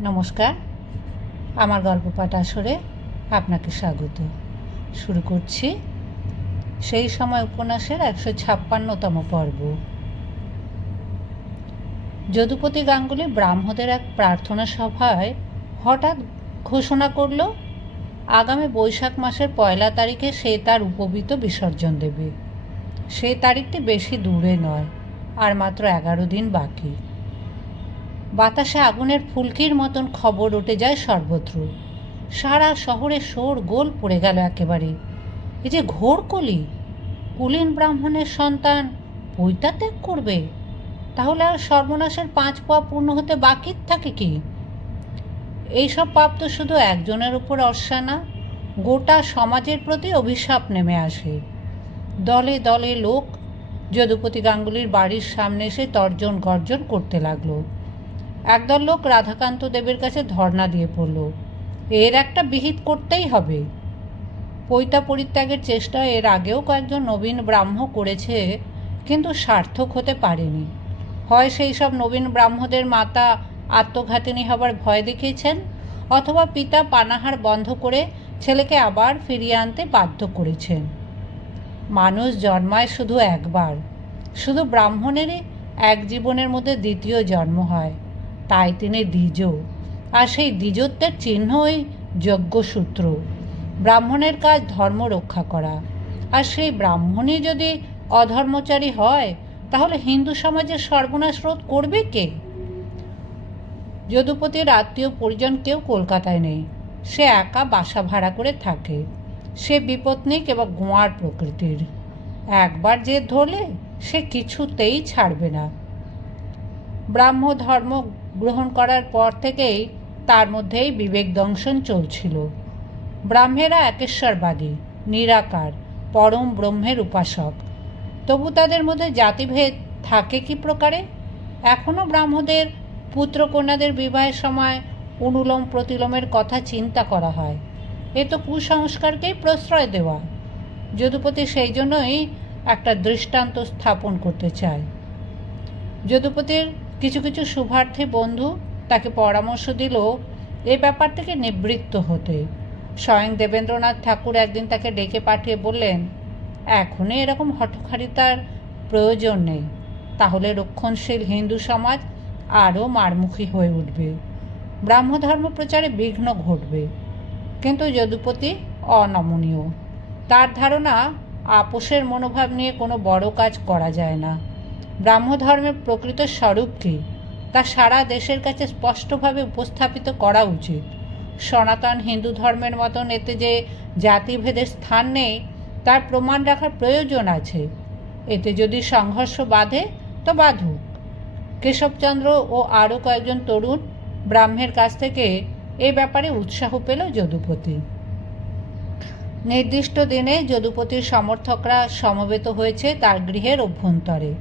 নমস্কার। আমার গল্প পাঠ আসরে আপনাকে স্বাগত। শুরু করছি সেই সময় উপন্যাসের একশো ছাপ্পান্নতম পর্ব। যদুপতি গাঙ্গুলি ব্রাহ্মদের এক প্রার্থনা সভায় হঠাৎ ঘোষণা করল, আগামী বৈশাখ মাসের পয়লা তারিখে সে তার উপবীত বিসর্জন দেবে। সেই তারিখটি বেশি দূরে নয়, আর মাত্র এগারো দিন বাকি। বাতাসে আগুনের ফুলকির মতন খবর উঠে যায় সর্বত্র। সারা শহরে শোর গোল পড়ে গেল একেবারে। এই যে ঘোর কলি, কুলীন ব্রাহ্মণের সন্তান পৈতা ত্যাগ করবে? তাহলে আর সর্বনাশের পাঁচ পা পূর্ণ হতে বাকি থাকে কি? এইসব পাপ তো শুধু একজনের উপর অর্ষা না গোটা সমাজের প্রতি অভিশাপ নেমে আসে। দলে দলে লোক যদুপতি গাঙ্গুলির বাড়ির সামনে এসে তর্জন গর্জন করতে লাগল। একদল লোক রাধাকান্ত দেবের কাছে ধর্ণা দিয়ে পড়ল। এর একটা বিহিত করতেই হবে। পৈতা পরিত্যাগের চেষ্টা এর আগেও কয়েকজন নবীন ব্রাহ্ম করেছে, কিন্তু সার্থক হতে পারেনি। হয় সেই সব নবীন ব্রাহ্মদের মাতা আত্মঘাতিনী হবার ভয় দেখিয়েছেন, অথবা পিতা পানাহার বন্ধ করে ছেলেকে আবার ফিরিয়ে আনতে বাধ্য করেছেন। মানুষ জন্মায় শুধু একবার। শুধু ব্রাহ্মণেরই এক জীবনের মধ্যে দ্বিতীয় জন্ম হয়। তাই তিনি দ্বিজ। আর সেই দ্বিজত্বের চিহ্নই যজ্ঞসূত্র। ব্রাহ্মণের কাজ ধর্ম রক্ষা করা। আর সেই ব্রাহ্মণই যদি অধর্মচারী হয়, তাহলে হিন্দু সমাজের সর্বনাশ রোধ করবে কে? যদুপতির আত্মীয় পরিজন কেউ কলকাতায় নেই। সে একা বাসা ভাড়া করে থাকে। সে বিপত্নিক এবং গোয়ার প্রকৃতির। একবার যে ধরলে সে কিছুতেই ছাড়বে না। ব্রাহ্ম ধর্ম গ্রহণ করার পর থেকেই তার মধ্যেই বিবেক দংশন চলছিল। ব্রাহ্মেরা একেশ্বরবাদী, নিরাকার, পরম ব্রহ্মের উপাসক। তবু তাদের মধ্যে জাতিভেদ থাকে কি প্রকারে? এখনও ব্রাহ্মদের, পুত্রকন্যাদের বিবাহের সময় অনুলোম প্রতিলোমের কথা চিন্তা করা হয়। এ তো কুসংস্কারকেই প্রশ্রয় দেওয়া। যদুপতি সেই জন্যই একটা দৃষ্টান্ত স্থাপন করতে চায়। যদুপতির কিছু কিছু শুভার্থী বন্ধু তাকে পরামর্শ দিল এ ব্যাপার থেকে নিবৃত্ত হতে। স্বয়ং দেবেন্দ্রনাথ ঠাকুর একদিন তাকে ডেকে পাঠিয়ে বললেন, এখনই এরকম হঠকারিতার প্রয়োজন নেই। তাহলে রক্ষণশীল হিন্দু সমাজ আরও মারমুখী হয়ে উঠবে। ব্রাহ্মধর্ম প্রচারে বিঘ্ন ঘটবে। কিন্তু যদুপতি অনমনীয়। তার ধারণা আপোষের মনোভাব নিয়ে কোনো বড় কাজ করা যায় না। ব্রাহ্মধর্মের প্রকৃত স্বরূপ কী, তা সারা দেশের কাছে স্পষ্টভাবে উপস্থাপিত করা উচিত। সনাতন হিন্দু ধর্মের মতন এতে যে জাতিভেদের স্থান নেই, তার প্রমাণ রাখার প্রয়োজন আছে। এতে যদি সংঘর্ষ বাধে, তো বাধুক। কেশবচন্দ্র ও আরও কয়েকজন তরুণ ব্রাহ্মের কাছ থেকে এ ব্যাপারে উৎসাহ পেল যদুপতি। নির্দিষ্ট দিনে যদুপতির সমর্থকরা সমবেত হয়েছে তার গৃহের অভ্যন্তরে।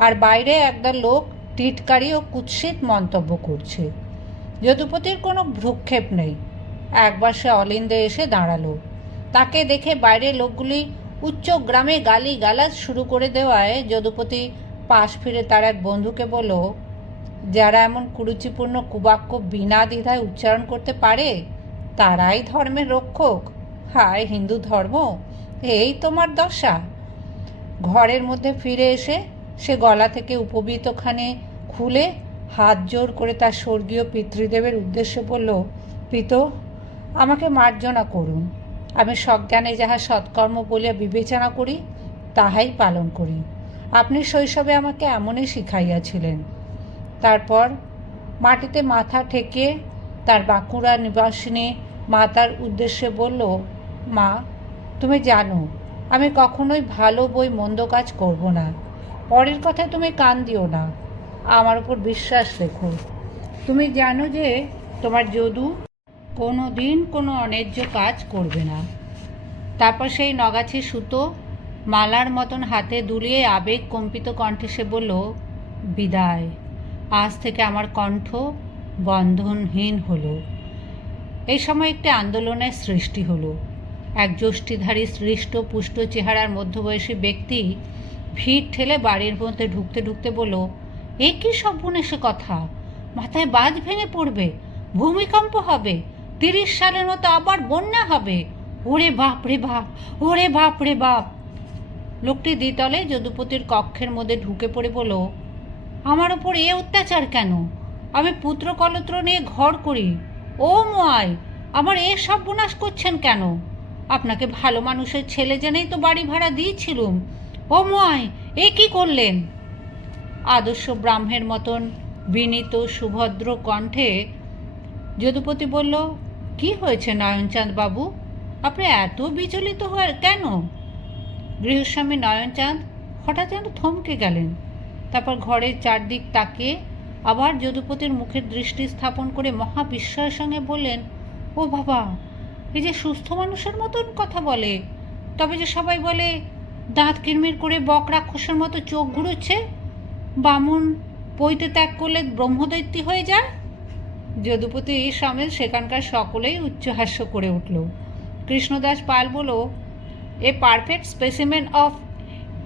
আর বাইরে একদল লোক টিটকারি ও কুৎসিত মন্তব্য করছে। যদুপতির কোনো ভ্রুক্ষেপ নেই। একবার সে অলিন্দে এসে দাঁড়াল। তাকে দেখে বাইরের লোকগুলি উচ্চ গ্রামে গালি গালাজ শুরু করে দেওয়ায় যদুপতি পাশ ফিরে তার এক বন্ধুকে বলল, যারা এমন কুরুচিপূর্ণ কুবাক্য বিনা দ্বিধায় উচ্চারণ করতে পারে, তারাই ধর্মের রক্ষক। হায় হিন্দু ধর্ম, এই তোমার দশা। ঘরের মধ্যে ফিরে এসে সে গলা থেকে উপবীতখানে খুলে হাত জোর করে তার স্বর্গীয় পিতৃদেবের উদ্দেশ্যে বলল পিত আমাকে মার্জনা করুন। আমি সজ্ঞানে যাহা সৎকর্ম বলিয়া বিবেচনা করি, তাহাই পালন করি। আপনি শৈশবে আমাকে এমনই শিখাইয়াছিলেন। তারপর মাটিতে মাথা ঠেকে তার বাঁকুড়া নিবাসিনী মাতার উদ্দেশ্যে বলল, মা, তুমি জানো, আমি কখনোই ভালো বই মন্দ কাজ করব না। পরের কথায় তুমি কান দিও না। আমার উপর বিশ্বাস রেখো। তুমি জানো যে তোমার যদু কোনো দিন কোনো অন্যায্য কাজ করবে না। তারপর সেই নগাছি সুতো মালার মতন হাতে দুলিয়ে আবেগ কম্পিত কণ্ঠে সে বলল, বিদায়। আজ থেকে আমার কণ্ঠ বন্ধনহীন হলো। এই সময় একটি আন্দোলনের সৃষ্টি হলো। এক যষ্টিধারী সৃষ্ট পুষ্ট চেহারার মধ্যবয়সী ব্যক্তি ভিড় ঠেলে বাড়ির মধ্যে ঢুকতে ঢুকতে বলল, এ কী সর্বনেশে কথা? মাথায় বাজ ভেঙে পড়বে, ভূমিকম্প হবে, তিরিশ সালের মতো আবার বন্যা হবে। ওরে বাপ রে বাপ, ওরে বাপ রে বাপ। লোকটি দ্বিতলে যদুপতির কক্ষের মধ্যে ঢুকে পড়ে বলল, আমার ওপর এ অত্যাচার কেন? আমি পুত্র কলত্র নিয়ে ঘর করি। ও মোয়াই, আমার এ সব বিনাশ করছেন কেন? আপনাকে ভালো মানুষের ছেলে জেনেই তো বাড়ি ভাড়া দিয়েছিলুম। ও এ কি করলেন? আদর্শ ব্রাহ্মের মতন বিনীত সুভদ্র কণ্ঠে যদুপতি বলল, কি হয়েছে নয়নচাঁদ বাবু? আপনি এত বিচলিত হয়ে কেন? গৃহস্বামী নয়নচাঁদ হঠাৎ যেন থমকে গেলেন। তারপর ঘরের চারদিক তাকিয়ে আবার যদুপতির মুখের দৃষ্টি স্থাপন করে মহা বিস্ময়ের সঙ্গে বললেন, ও বাবা, এই যে সুস্থ মানুষের মতন কথা বলে, তবে যে সবাই বলে দাঁত কিরমির করে বক রাক্ষসের মতো চোখ ঘুরোচ্ছে, বামুন পৈতে ত্যাগ করলে ব্রহ্মদৈত্যী হয়ে যায়। যদুপতি সমেত সেখানকার সকলেই উচ্চহাস্য করে উঠল। কৃষ্ণদাস পাল বলল, a perfect specimen of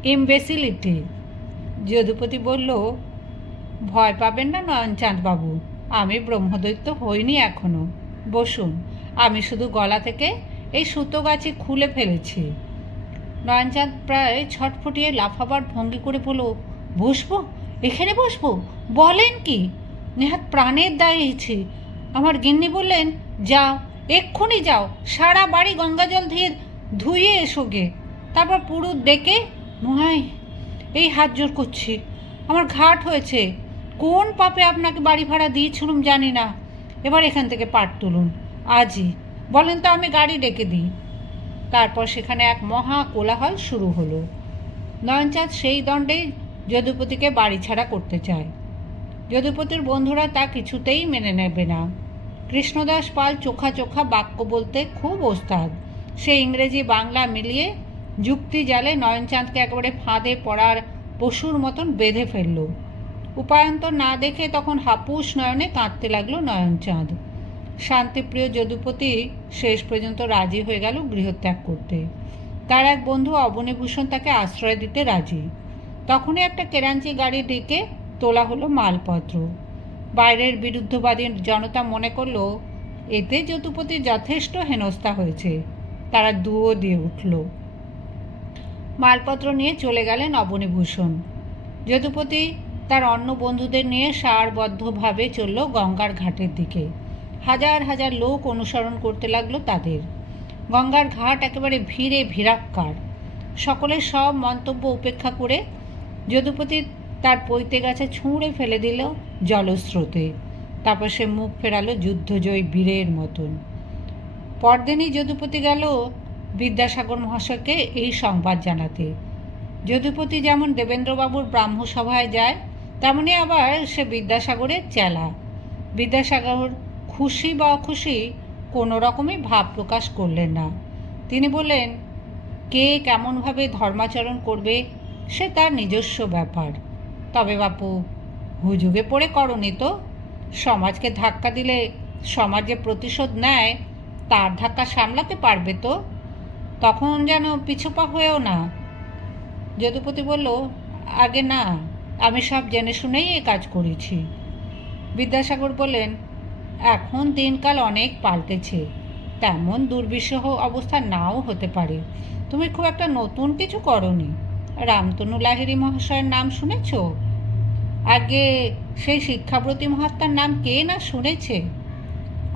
imbecility Jadupati বলল, ভয় পাবেন না নয়নচাঁদ বাবু, আমি ব্রহ্মদৈত্য হইনি এখনও। বসুন, আমি শুধু গলা থেকে এই সুতো গাছে খুলে ফেলেছি। নয়নচাঁদ প্রায় ছটফটিয়ে লাফাবার ভঙ্গি করে বলল, বসবো? এখানে বসবো? বলেন কি? নেহাত প্রাণের দাঁড়িয়েছি আমার গিন্নি বললেন, যাও, এক্ষুনি যাও, সারা বাড়ি গঙ্গাজল দিয়ে ধুয়ে এসো গে। তারপর পুরো ডেকে, মহাই, এই হাত জোর করছি। আমার ঘাট হয়েছে। কোন পাপে আপনাকে বাড়ি ভাড়া দিয়েছিলুম জানি না। এবার এখান থেকে পাট তুলুন। আজই। বলেন তো আমি গাড়ি ডেকে দিই। তারপর সেখানে এক মহা কোলাহল শুরু হলো। নয়নচাঁদ সেই দণ্ডে যদুপতিকে বাড়ি ছাড়া করতে চায়। যদুপতির বন্ধুরা তা কিছুতেই মেনে নেবে না। কৃষ্ণদাস পাল চোখা চোখা বাক্য বলতে খুব ওস্তাদ। সে ইংরেজি বাংলা মিলিয়ে যুক্তি জালে নয়নচাঁদকে একেবারে ফাঁদে পড়ার পশুর মতন বেঁধে ফেলল। উপায়ন্তর না দেখে তখন হাপুস নয়নে কাঁদতে লাগল নয়নচাঁদ। শান্তিপ্রিয় যদুপতি শেষ পর্যন্ত রাজি হয়ে গেল গৃহত্যাগ করতে। তার এক বন্ধু অবনীভূষণ তাকে আশ্রয় দিতে রাজি। তখনই একটা কেরাঞ্চি গাড়ি ডেকে তোলা হলো মালপত্র। বাইরের বিরুদ্ধবাদী জনতা মনে করল, এতে যদুপতির যথেষ্ট হেনস্থা হয়েছে। তারা দুও দিয়ে উঠল। মালপত্র নিয়ে চলে গেলেন অবনীভূষণ যদুপতি তার অন্য বন্ধুদের নিয়ে সারবদ্ধভাবে চলল গঙ্গার ঘাটের দিকে। হাজার হাজার লোক অনুসরণ করতে লাগল তাদের। গঙ্গার ঘাট একেবারে ভিড়ে ভিড়াক্কার। সকলের সব মন্তব্য উপেক্ষা করে যদুপতি তার পৈতে গাছে ছুঁড়ে ফেলে দিল জলস্রোতে। তারপর সে মুখ ফেরালো যুদ্ধজয়ী বীরের মতন। পরদিনই যদুপতি গেল বিদ্যাসাগর মহাশয়কে এই সংবাদ জানাতে। যদুপতি যেমন দেবেন্দ্রবাবুর ব্রাহ্মসভায় যায়, তেমনি আবার সে বিদ্যাসাগরের চেলা। বিদ্যাসাগর খুশি বা অখুশি কোনো রকমই ভাব প্রকাশ করলেন না। তিনি বললেন, কে কেমনভাবে ধর্মাচরণ করবে, সে তার নিজস্ব ব্যাপার। তবে বাপু, হুজুগে পড়ে করনি তো। সমাজকে ধাক্কা দিলে সমাজ প্রতিশোধ নেয়, তার ধাক্কা সামলাতে পারবে তো। তখন যেন পিছুপা হয়েও না। যদুপতি বলল, আগে না, আমি সব জেনে শুনেই এ কাজ করেছি। বিদ্যাসাগর বললেন এখন দিনকাল অনেক পাল্টেছে। তেমন দুর্বিষহ অবস্থা নাও হতে পারে। তুমি খুব একটা নতুন কিছু করনি। রামতনু লাহিড়ী মহাশয়ের নাম শুনেছ? আগে সেই শিক্ষাব্রতী মহাত্মার নাম কে না শুনেছে?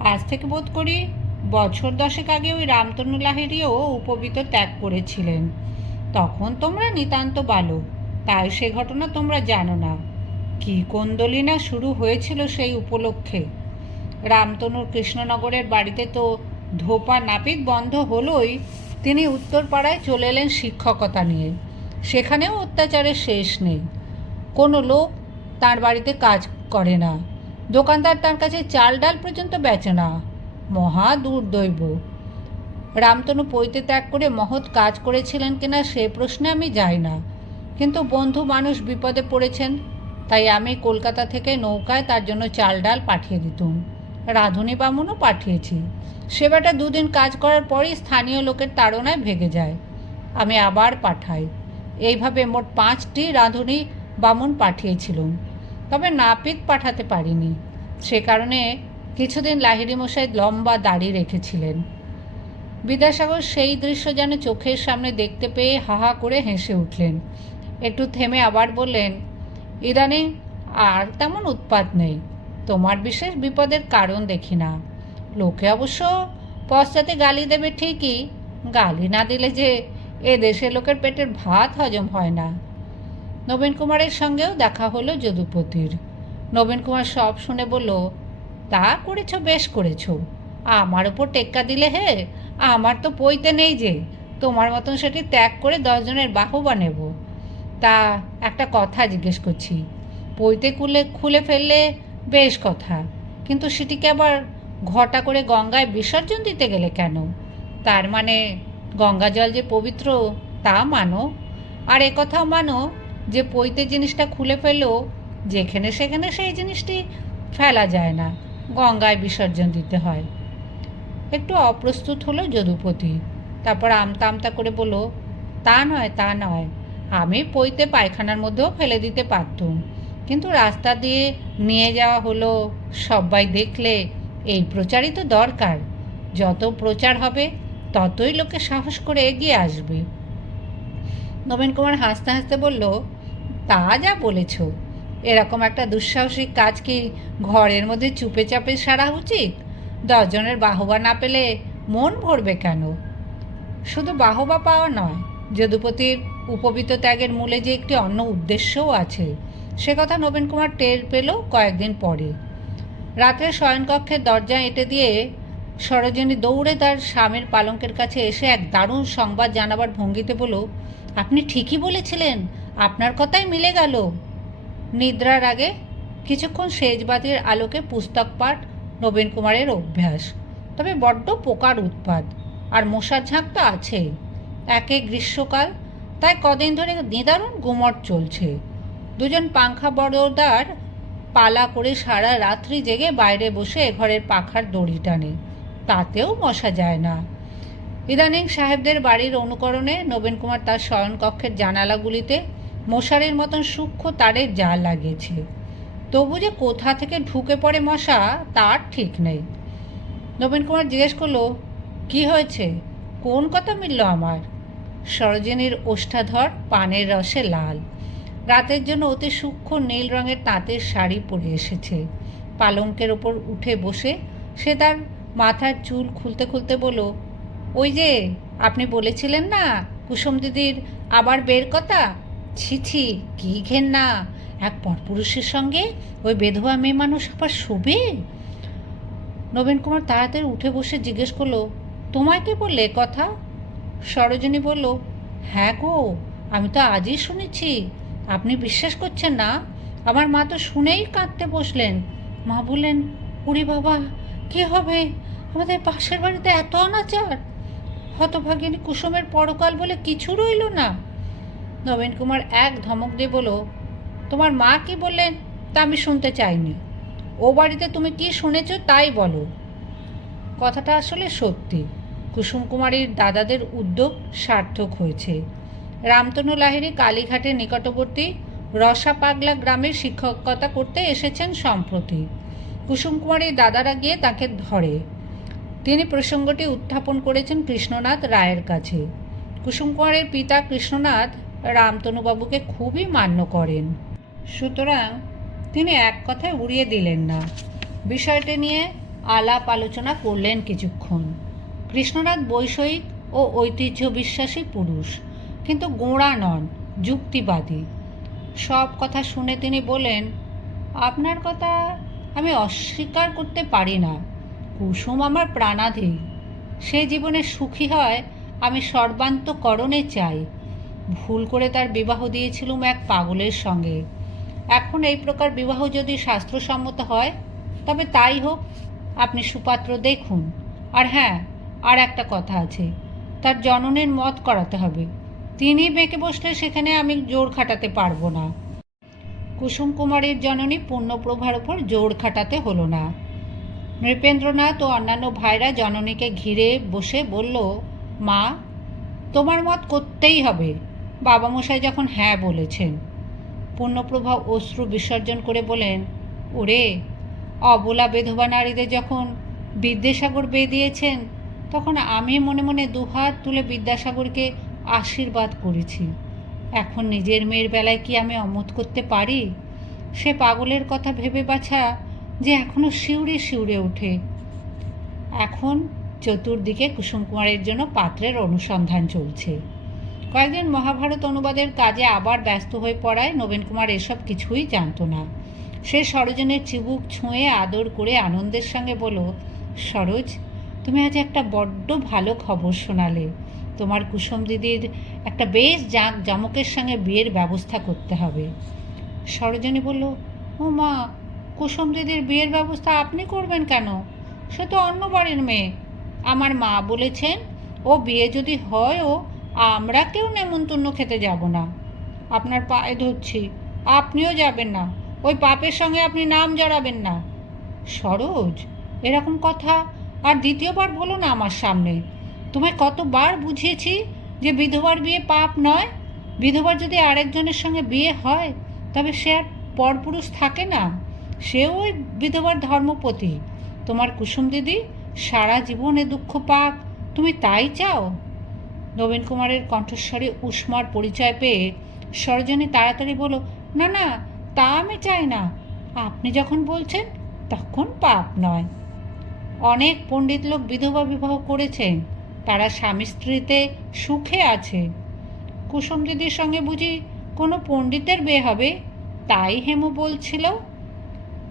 আজ থেকে বোধ করি বছর দশেক আগে ওই রামতনু লাহিড়িও উপবিত ত্যাগ করেছিলেন। তখন তোমরা নিতান্ত বালক, তাই সে ঘটনা তোমরা জানো না। কি কোন্দলিনা শুরু হয়েছিল সেই উপলক্ষে। রামতনুর কৃষ্ণনগরের বাড়িতে তো ধোপা নাপিত বন্ধ হলোই, তিনি উত্তরপাড়ায় চলে এলেন শিক্ষকতা নিয়ে। সেখানেও অত্যাচারের শেষ নেই। কোনো লোক তার বাড়িতে কাজ করে না। দোকানদার তার কাছে চাল ডাল পর্যন্ত বেচে না। মহা দুর্দৈব। রামতনু পৈতে ত্যাগ করে মহৎ কাজ করেছিলেন কিনা সে প্রশ্নে আমি যাই না। কিন্তু বন্ধু মানুষ বিপদে পড়েছেন, তাই আমি কলকাতা থেকে নৌকায় তার জন্য চাল ডাল পাঠিয়ে দিতুম। রাঁধুনি বামুনও পাঠিয়েছি। সেবাটা দুদিন কাজ করার পরই স্থানীয় লোকের তাড়নায় ভেগে যায়। আমি আবার পাঠাই। এইভাবে মোট পাঁচটি রাঁধুনি বামুন পাঠিয়েছিলুম। তবে নাপিত পাঠাতে পারিনি। সে কারণে কিছুদিন লাহিড়ি মশাই লম্বা দাড়ি রেখেছিলেন। বিদ্যাসাগর সেই দৃশ্য যেন চোখের সামনে দেখতে পেয়ে হাহা করে হেসে উঠলেন। একটু থেমে আবার বললেন, ইদানিং আর তেমন উৎপাত নেই। তোমার বিশেষ বিপদের কারণ দেখি না। লোকে অবশ্য পশ্চাতে গালি দেবে ঠিকই, গালি না দিলে যে এ দেশের লোকের পেটের ভাত হজম হয় না। নবীন কুমারের সঙ্গেও দেখা হলো যদুপতির। নবীন কুমার সব শুনে বলল, তা করেছ, বেশ করেছ। আমার ওপর টেক্কা দিলে হে, আমার তো পইতে নেই যে, তোমার মতন সেটি ত্যাগ করে দশজনের বাহুবা নেব। তা একটা কথা জিজ্ঞেস করছি, পইতে খুলে খুলে ফেললে বেশ কথা। কিন্তু সেটিকে আবার ঘটা করে গঙ্গায় বিসর্জন দিতে গেলে কেন? তার মানে গঙ্গা জল যে পবিত্র, তা মানো? আর একথাও মানো যে পৈতে জিনিসটা খুলে ফেললেও যেখানে সেখানে সেই জিনিসটি ফেলা যায় না, গঙ্গায় বিসর্জন দিতে হয়। একটু অপ্রস্তুত হলো যদুপতি। তারপর আমতা আমতা করে বলল, তা নয় তা নয়। আমি পইতে পায়খানার মধ্যেও ফেলে দিতে পারতুম। কিন্তু রাস্তা দিয়ে নিয়ে যাওয়া হলো সবাই দেখলে এই প্রচারই তো দরকার। যত প্রচার হবে, ততই লোকে সাহস করে এগিয়ে আসবে। নবীন কুমার হাসতে হাসতে বলল, তা যা বলেছ। এরকম একটা দুঃসাহসিক কাজ কি ঘরের মধ্যে চুপে চাপে সারা উচিত? দশজনের বাহবা না পেলে মন ভরবে কেন? শুধু বাহবা পাওয়া নয়, যদুপতির উপবিত ত্যাগের মূলে যে একটি অন্য উদ্দেশ্যও আছে। সে কথা নবীন কুমার টের পেল কয়েকদিন পরে। রাত্রে শয়নকক্ষের দরজা এঁটে দিয়ে সরোজিনী দৌড়ে তার স্বামীর পালঙ্কের কাছে এসে এক দারুণ সংবাদ জানাবার ভঙ্গিতে বলল, আপনি ঠিকই বলেছিলেন, আপনার কথাই মিলে গেল। নিদ্রার আগে কিছুক্ষণ সেজবাতির আলোকে পুস্তক পাঠ নবীন কুমারের অভ্যাস। তবে বড্ড পোকার উৎপাদ আর মশার ঝাঁক তো আছেই। একে গ্রীষ্মকাল, তাই কদিন ধরে নিদারুণ গুমট চলছে। দুজন পাংখা বড়দার পালা করে সারা রাত্রি জেগে বাইরে বসে ঘরের পাখার দড়ি টানে। তাতেও মশা যায় না। ইদানিং সাহেবদের বাড়ির অনুকরণে নবীন কুমার তার শয়নকক্ষের জানালাগুলিতে মশারির মতন সূক্ষ্ম তারের জাল লাগিয়েছে তবু যে কোথা থেকে ঢুকে পড়ে মশা, তার ঠিক নেই। নবীন কুমার জিজ্ঞেস করল, কি হয়েছে? কোন কথা মিলল আমার? সরোজিনীর ওষ্ঠাধর পানের রসে লাল। রাতের জন্য অতি সূক্ষ্ম নীল রঙের তাঁতের শাড়ি পরে এসেছে। পালঙ্কের ওপর উঠে বসে সে তার মাথার চুল খুলতে খুলতে বলল, ওই যে, আপনি বলেছিলেন না কুসুম দিদির আবার বের কথা? ছি ছি, কী ঘেন্না, এক পরপুরুষের সঙ্গে ওই বেধবা মেয়ে মানুষ আবার শোবে? নবীন কুমার তাড়াতাড়ি উঠে বসে জিজ্ঞেস করল, তোমায় কে বললে কথা? সরোজিনী বলল হ্যাঁ গো, আমি তো আজই শুনেছি আপনি বিশ্বাস করছেন না? আমার মা তো শুনেই কাঁদতে বসলেন। মা বললেন, উড়ি বাবা, কি হবে? আমাদের পাশের বাড়িতে এত অনাচার। হতভাগিনী কুসুমের পরকাল বলে কিছু রইল না। নবীন কুমার এক ধমক দিয়ে বলো তোমার মা কি বললেন তা আমি শুনতে চাইনি। ও বাড়িতে তুমি কি শুনেছ তাই বলো। কথাটা আসলে সত্যি। কুসুম কুমারীর দাদাদের উদ্যোগ সার্থক হয়েছে। রামতনু লাহিড়ী কালীঘাটের নিকটবর্তী রসা পাগলা গ্রামে শিক্ষকতা করতে এসেছেন সম্প্রতি। কুসুম কুমারীর দাদারা গিয়ে তাকে ধরে। তিনি প্রসঙ্গটি উত্থাপন করেছেন কৃষ্ণনাথ রায়ের কাছে। কুসুম কুমারের পিতা কৃষ্ণনাথ রামতনুবাবুকে খুবই মান্য করেন। সুতরাং তিনি এক কথায় উড়িয়ে দিলেন না। বিষয়টি নিয়ে আলাপ আলোচনা করলেন কিছুক্ষণ। কৃষ্ণনাথ বৈষয়িক ও ঐতিহ্য বিশ্বাসী পুরুষ। কিন্তু গোঁড়া নন, যুক্তিবাদী। সব কথা শুনে তিনি বলেন আপনার কথা আমি অস্বীকার করতে পারি না। কুসুম আমার প্রাণাধি সে জীবনে সুখী হয়, আমি সর্বান্তকরণে চাই। ভুল করে তার বিবাহ দিয়েছিলুম এক পাগলের সঙ্গে। এখন এই প্রকার বিবাহ যদি শাস্ত্রসম্মত হয়, তবে তাই হোক, আপনি সুপাত্র দেখুন। আর হ্যাঁ আর একটা কথা আছে, তার জননের মত করাতে হবে। তিনি বেঁকে বসলে সেখানে আমি জোর খাটাতে পারব না। কুসুম কুমারের জননী পূর্ণপ্রভার ওপর জোর খাটাতে হলো না। নৃপেন্দ্রনাথ ও অন্যান্য ভাইরা জননীকে ঘিরে বসে বলল, মা, তোমার মত করতেই হবে। বাবামশাই যখন হ্যাঁ বলেছেন, পূর্ণপ্রভা অশ্রু বিসর্জন করে বলেন, ওরে, অবলা বেধবা নারীদের যখন বিদ্যাসাগর বেয়ে দিয়েছেন, তখন আমি মনে মনে দুহাত তুলে বিদ্যাসাগরকে আশীর্বাদ করেছি। এখন নিজের মেয়ের বেলায় কি আমি অমত করতে পারি? সে পাগলের কথা ভেবে বাছা যে এখনও শিউরে শিউরে ওঠে। এখন চতুর্দিকে কুসুম কুমারের জন্য পাত্রের অনুসন্ধান চলছে। কয়েকজন মহাভারত অনুবাদের কাজে আবার ব্যস্ত হয়ে পড়ায় নবীন কুমার এসব কিছুই জানতো না। সে সরোজনের চিবুক ছুঁয়ে আদর করে আনন্দের সঙ্গে বলো সরোজ, তুমি আজ একটা বড্ড ভালো খবর শোনালে। তোমার কুসুম দিদির একটা বেশ জাঁক জামকের সঙ্গে বিয়ের ব্যবস্থা করতে হবে। সরোজনী বলল, ও মা, কুসুম দিদির বিয়ের ব্যবস্থা আপনি করবেন কেন? সে তো অন্য বাড়ির মেয়ে। আমার মা বলেছেন, ও বিয়ে যদি হয়ও আমরা কেউ নেমন্তন্ন খেতে যাব না। আপনার পায়ে ধরছি, আপনিও যাবেন না। ওই পাপের সঙ্গে আপনি নাম জড়াবেন না। সরোজ, এরকম কথা আর দ্বিতীয়বার বলো না আমার সামনে। তোমায় কতবার বুঝিয়েছি যে বিধবার বিয়ে পাপ নয়? বিধবার যদি আরেকজনের সঙ্গে বিয়ে হয়, তবে সে আর পরপুরুষ থাকে না। সেও ওই বিধবার ধর্মপতি। তোমার কুসুম দিদি, সারা জীবনে দুঃখ পাক। তুমি তাই চাও? নবীন কুমারের কণ্ঠস্বরে উষ্মার পরিচয় পেয়ে সরজনী তাড়াতাড়ি বলো না না, তা আমি চাই না। আপনি যখন বলছেন, তখন পাপ নয়। অনেক পণ্ডিত লোক বিধবা বিবাহ করেছেন। তারা স্বামী স্ত্রীতে সুখে আছে। কুসুম দিদির সঙ্গে বুঝি কোনো পণ্ডিতের বিয়ে হবে? তাই হেমু বলছিল,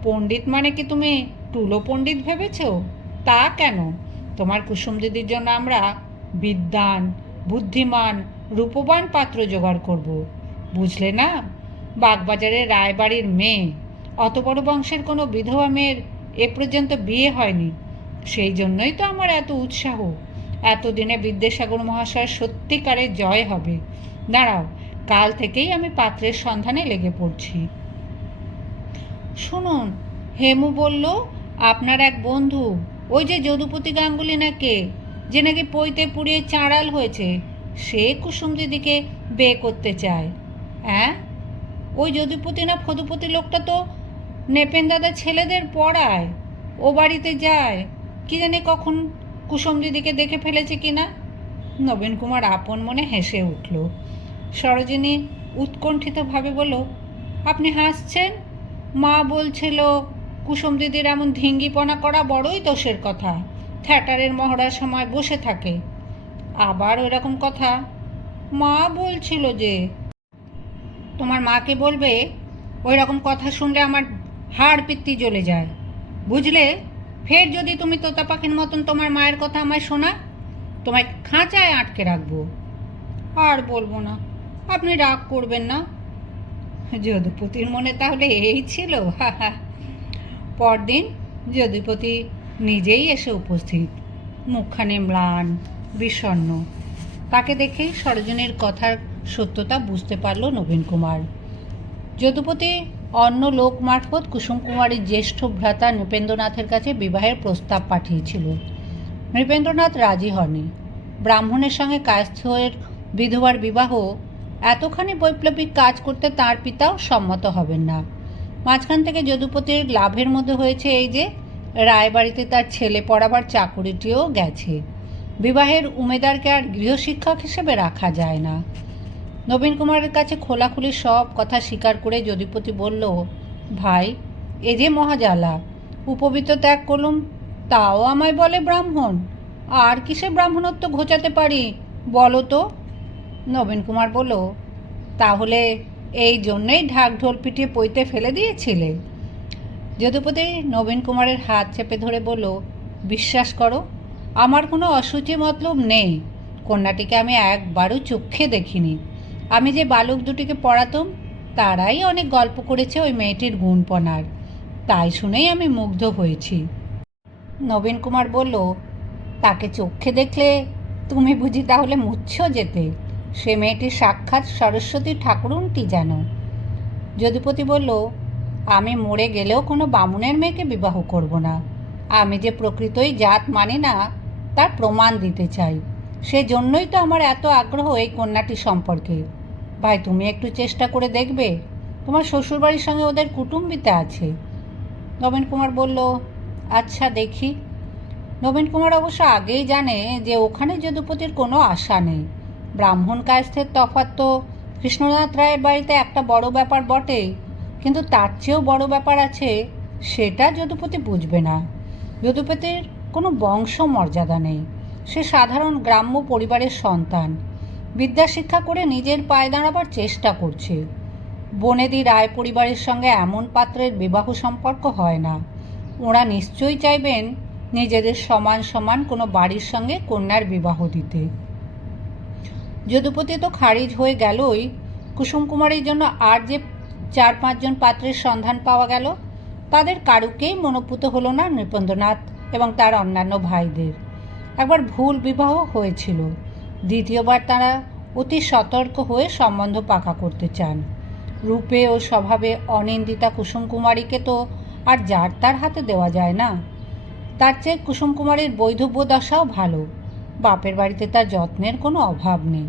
পণ্ডিত মানে কি তুমি টুলো পণ্ডিত ভেবেছ? তা কেন? তোমার কুসুম দিদির জন্য আমরা বিদ্বান, বুদ্ধিমান, রূপবান পাত্র জোগাড় করব। বুঝলে না? বাগবাজারের রায়বাড়ির মেয়ে, অত বড় বংশের কোনো বিধবা মেয়ের এ পর্যন্ত বিয়ে হয়নি। সেই জন্যই তো আমার এত উৎসাহ। এতদিনে বিদ্যাসাগর মহাশয় সত্যিকারে জয় হবে। দাঁড়াও, কাল থেকেই আমি পাত্রের সন্ধানে লেগে পড়ছি। শুনুন, হেমু বলল, আপনার এক বন্ধু, ওই যে যদুপতি গাঙ্গুলি না কে যে নাকি পইতে পুড়িয়ে চাঁড়াল হয়েছে, সে কুসুম দিদিকে বে করতে চায়। হ্যাঁ ওই যদুপতি না ফদুপতি লোকটা তো নেপেন দাদা ছেলেদের পড়ায়, ও বাড়িতে যায়, কি জানি কখন কুসুম দিদিকে দেখে ফেলেছে কি না নবীন কুমার আপন মনে হেসে উঠল। সরোজিনী উৎকণ্ঠিতভাবে বলল, আপনি হাসছেন? মা বলছিল, কুসুম দিদির এমন ধিঙ্গিপনা করা বড়ই দোষের কথা। থিয়েটারের মহড়ার সময় বসে থাকে। আবার ওরকম কথা। মা বলছিল যে, তোমার মাকে বলবে ওই রকম কথা শুনলে আমার হাড় পিত্তি জ্বলে যায়। বুঝলে? ফের যদি তুমি তোতা পাখির মতন তোমার মায়ের কথা আমায় শোনা, তোমায় খাঁচায় আটকে রাখব। আর বলব না, আপনি রাগ করবেন না। যদুপতির মনে তাহলে এই ছিল পরদিন যদুপতি নিজেই এসে উপস্থিত, মুখখানে ম্লান, বিষণ্ণ। তাকে দেখেই সরজনের কথার সত্যতা বুঝতে পারল নবীন কুমার। যদুপতি অন্য লোক মারফত কুসুম কুমারীর জ্যেষ্ঠ ভ্রাতা নৃপেন্দ্রনাথের কাছে বিবাহের প্রস্তাব পাঠিয়েছিল। নৃপেন্দ্রনাথ রাজি হননি। ব্রাহ্মণের সঙ্গে কায়স্থের বিধবার বিবাহ, এতখানি বৈপ্লবিক কাজ করতে তার পিতাও সম্মত হবেন না। মাঝখান থেকে যদুপতির লাভের মধ্যে হয়েছে এই যে, রায়বাড়িতে তার ছেলে পড়াবার চাকুরিটিও গেছে। বিবাহের উমেদারকে আর গৃহশিক্ষক হিসেবে রাখা যায় না। নবীন কুমারের কাছে খোলাখুলি সব কথা স্বীকার করে যদুপতি বলল, ভাই, এ যে মহাজালা, উপবিত ত্যাগ করলুম, তাও আমায় বলে ব্রাহ্মণ। আর কিসে ব্রাহ্মণত্ব ঘোচাতে পারি, বলো তো? নবীন কুমার বলল, তাহলে এই জন্যই ঢাক ঢোল পিটিয়ে পইতে ফেলে দিয়েছিলে? যদুপতি নবীন কুমারের হাত চেপে ধরে বলল, বিশ্বাস করো, আমার কোনো অসুচি মতলব নেই। কন্যাটিকে আমি একবারও চোখে দেখিনি। আমি যে বালক দুটিকে পড়াতাম, তারাই অনেক গল্প করেছে ওই মেয়েটির গুণপনার। তাই শুনেই আমি মুগ্ধ হয়েছি। নবীন কুমার বলল, তাকে চোখে দেখলে তুমি বুঝি তাহলে মুচ্ছ যেতে। সে মেয়েটি সাক্ষাৎ সরস্বতী ঠাকুরুনটি যেন যদুপতি বলল, আমি মরে গেলেও কোনো বামুনের মেয়েকে বিবাহ করব না। আমি যে প্রকৃতই জাত মানি না, তার প্রমাণ দিতে চাই। সেজন্যই তো আমার এত আগ্রহ এই কন্যাটি সম্পর্কে। ভাই, তুমি একটু চেষ্টা করে দেখবে। তোমার শ্বশুরবাড়ির সঙ্গে ওদের কুটুম্বিতে আছে। নবীন কুমার বলল আচ্ছা দেখি। নবীন কুমার অবশ্য আগেই জানে যে ওখানে যদুপতির কোনো আশা নেই। ব্রাহ্মণ কায়স্থের তফাৎ তো কৃষ্ণনাথ রায়ের বাড়িতে একটা বড় ব্যাপার বটে, কিন্তু তার চেয়েও বড় ব্যাপার আছে সেটা যদুপতি বুঝবে না। যদুপতির কোনো বংশ মর্যাদা নেই। সে সাধারণ গ্রাম্য পরিবারের সন্তান। বিদ্যা শিক্ষা করে নিজের পায়ে দাঁড়াবার চেষ্টা করছে। বনেদি রায় পরিবারের সঙ্গে এমন পাত্রের বিবাহ সম্পর্ক হয় না। ওরা নিশ্চয়ই চাইবেন নিজেদের সমান সমান কোনো বাড়ির সঙ্গে কন্যার বিবাহ দিতে। যদুপতি তো খারিজ হয়ে গেলই। কুসুম কুমারের জন্য আর যে চার পাঁচজন পাত্রের সন্ধান পাওয়া গেল, তাদের কারুকেই মনোপুত হলো না নৃপেন্দ্রনাথ এবং তার অন্যান্য ভাইদের। একবার ভুল বিবাহ হয়েছিল। দ্বিতীয়বার তারা অতি সতর্ক হয়ে সম্বন্ধ পাকা করতে চান। রূপে ও স্বভাবে অনিন্দিতা কুসুম কুমারীকে তো আর যার তার হাতে দেওয়া যায় না। তার চেয়ে কুসুম কুমারীর বৈধব্য দশাও ভালো। বাপের বাড়িতে তার যত্নের কোনো অভাব নেই।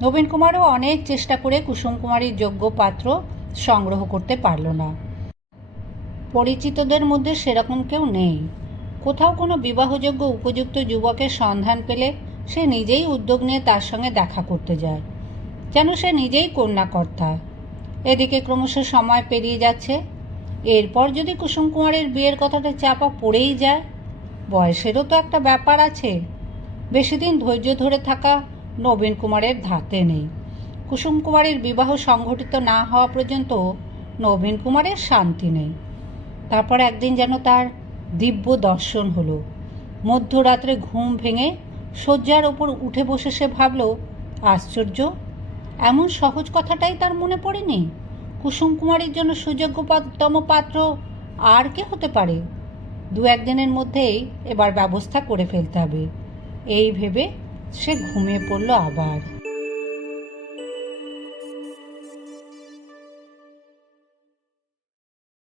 নবীন কুমারও অনেক চেষ্টা করে কুসুম কুমারীর যোগ্য পাত্র সংগ্রহ করতে পারল না। পরিচিতদের মধ্যে সেরকম কেউ নেই। কোথাও কোনো বিবাহযোগ্য উপযুক্ত যুবকের সন্ধান পেলে সে নিজেই উদ্যোগ নিয়ে তার সঙ্গে দেখা করতে যায়, যেন সে নিজেই কন্যাকর্তা। এদিকে ক্রমশ সময় পেরিয়ে যাচ্ছে। এরপর যদি কুসুম কুমারের বিয়ের কথাটা চাপা পড়েই যায়, বয়সেরও তো একটা ব্যাপার আছে। বেশি দিন ধৈর্য ধরে থাকা নবীন কুমারের ধাতে নেই। কুসুম কুমারের বিবাহ সংঘটিত না হওয়া পর্যন্ত নবীন কুমারের শান্তি নেই। তারপর একদিন যেন তার দিব্য দর্শন হলো। মধ্যরাত্রে ঘুম ভেঙে শয্যার ওপর উঠে বসে সে ভাবল, আশ্চর্য! এমন সহজ কথাটাই তার মনে পড়েনি। কুসুম কুমারীর জন্য সুযোগ্যতম পাত্র আর কে হতে পারে? দু একদিনের মধ্যেই এবার ব্যবস্থা করে ফেলতে হবে। এই ভেবে সে ঘুমিয়ে পড়ল আবার।